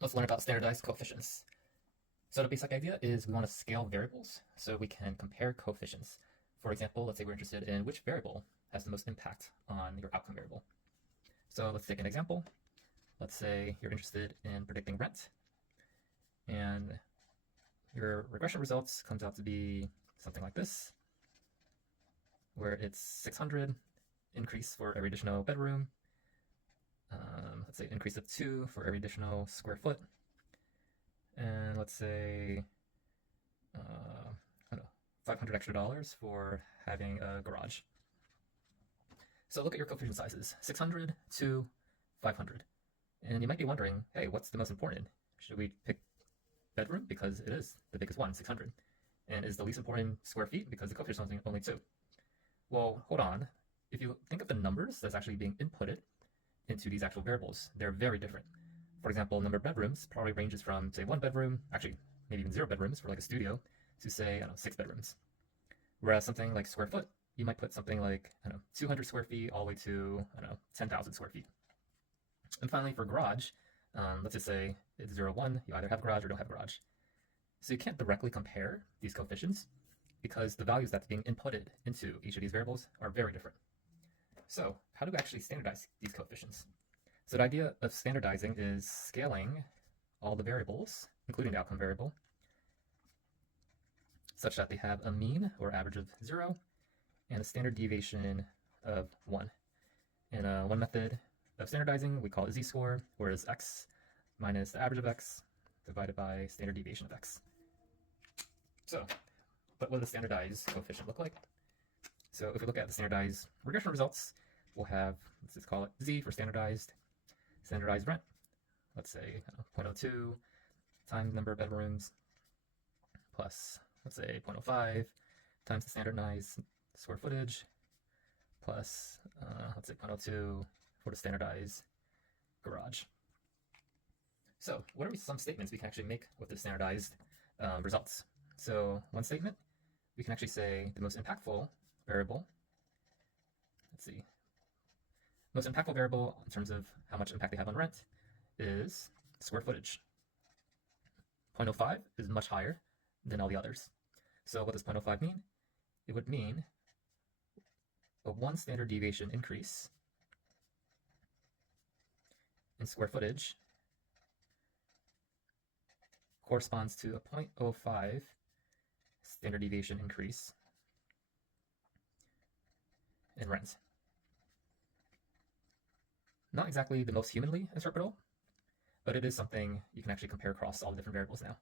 Let's learn about standardized coefficients. So the basic idea is we want to scale variables so we can compare coefficients. For example, let's say we're interested in which variable has the most impact on your outcome variable. So let's take an example. Let's say you're interested in predicting rent, and your regression results comes out to be something like this, where it's 600 increase for every additional bedroom. Let's say increase of 2 for every additional square foot. And let's say I don't know, $500 extra for having a garage. So look at your coefficient sizes, 600 to 500. And you might be wondering, hey, what's the most important? Should we pick bedroom because it is the biggest one, 600? And is the least important square feet because the coefficient is only 2? Well, hold on. If you think of the numbers that's actually being inputted into these actual variables, they're very different. For example, number of bedrooms probably ranges from, say, 1 bedroom, actually maybe even 0 bedrooms for like a studio, to say, I don't know, 6 bedrooms. Whereas something like square foot, you might put something like, I don't know, 200 square feet all the way to, I don't know, 10,000 square feet. And finally, for garage, let's just say it's 0, 1, you either have garage or don't have garage. So you can't directly compare these coefficients because the values that's being inputted into each of these variables are very different. So how do we actually standardize these coefficients? So the idea of standardizing is scaling all the variables, including the outcome variable, such that they have a mean or average of 0 and a standard deviation of 1. In one method of standardizing, we call it z-score, whereas x minus the average of x divided by standard deviation of x. So, what does the standardized coefficient look like? So if we look at the standardized regression results, we'll have, let's just call it z for standardized rent. Let's say 0.02 times number of bedrooms plus, let's say 0.05 times the standardized square footage plus, let's say 0.02 for the standardized garage. So what are some statements we can actually make with the standardized results? So one statement, we can actually say the most impactful variable, let's see, most impactful variable in terms of how much impact they have on rent is square footage. 0.05 is much higher than all the others. So what does 0.05 mean? It would mean a 1 standard deviation increase in square footage corresponds to a 0.05 standard deviation increase in rent. Not exactly the most humanly interpretable, but it is something you can actually compare across all the different variables now.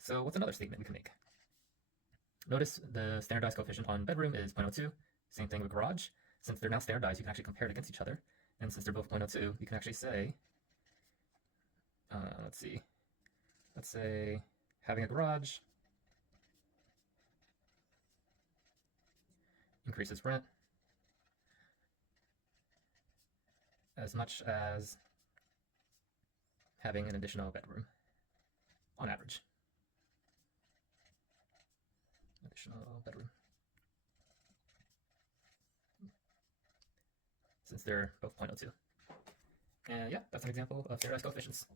So what's another statement we can make? Notice the standardized coefficient on bedroom is 0.02. Same thing with garage. Since they're now standardized, you can actually compare it against each other. And since they're both 0.02, you can actually say, let's say having a garage increases rent as much as having an additional bedroom on average. Additional bedroom. Since they're both 0.02. And yeah, that's an example of standardized coefficients.